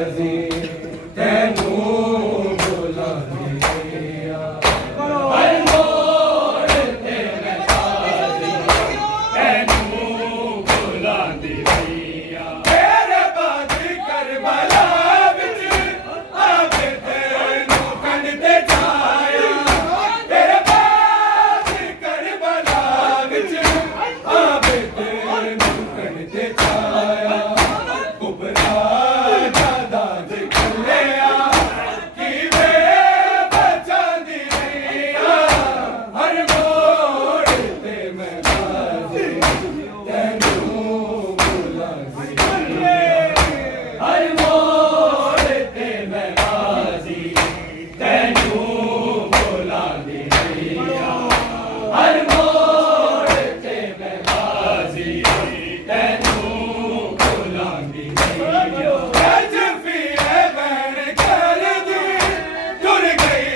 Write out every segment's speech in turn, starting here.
बाजी तेनू बुलांदी आ हर मोड़ ते मैं बाजी तेनू बुलांदी आ तेरे बाजी करबला विच आके तेनू कंड ते जाया तेरे बाजी करबला विच आके तेनू कंड ते जाया कुबरा दादा दिखलिया कि वे बचा दी रैया हर मोड़ ते मैं बाजी तेनू बुलांदी हर मोड़ ते मैं बाजी तेनू बुलांदी हर मोड़ ते मैं बाजी तेनू बुलांदी अज फिर बन कर दी तुर गई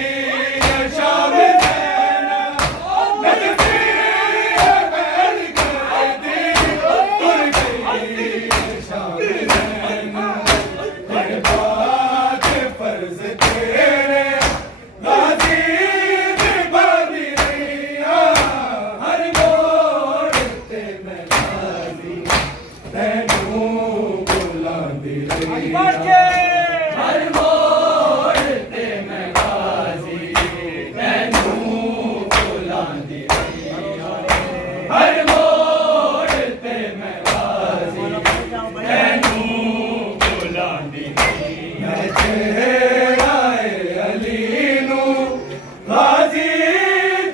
शाम जैना अज फिर बन कर दी तुर गई शाम जैना तेरे बाद फर्ज तेरे गाजी निभानी रैया हर मोड़ ते मैं गाजी तेनू बुलांदी रैया हर मोड़ ते मैं गाजी तेनू बुलांदी रैया हर मोड़ ते मैं गाजी तेनू बुलांदी मैं चेहरा अली नू गाजी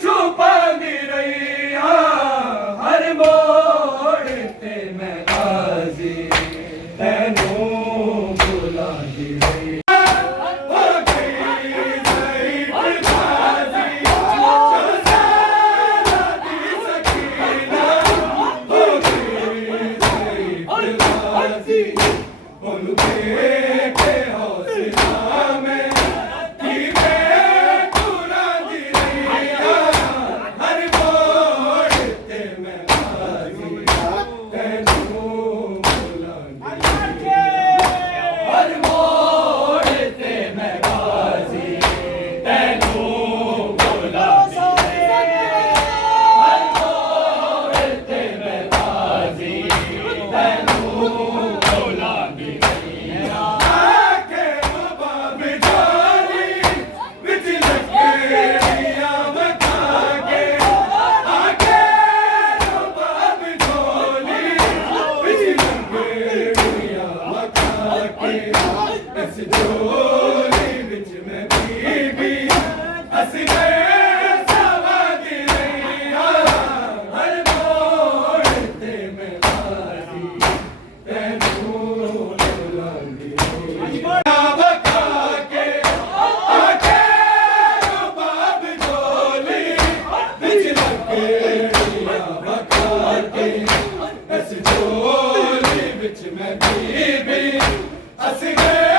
छुपांदी रैया हर मोड़ ते मैं गाजी तेनू बुलांदी रैया हो गई ज़ईफ़ गाजी शहज़ादा दी सकीना हो गई ज़ईफ़ गाजी उन के हौसला में कि बेकुरानी रैया हर मोड़ ते मैं गाजी तेनू बुलांदी हर मोड़ ते मैं गाजी तेनू बुलांदी हर मोड़ ते मैं गाजी तेनू बुलांदी आके बाब जानी विच लकड़ियां बता के आके बाब झोली विच लकड़ियां बता के इस झोली विच मैं बीबी हंस गए सवादी रैया हर मोड़ ते मैं गाजी तेनू बुलांदी बका के आके बाब झोली विच लकड़ियां बका के इस झोली विच मैं बीबी हंस गए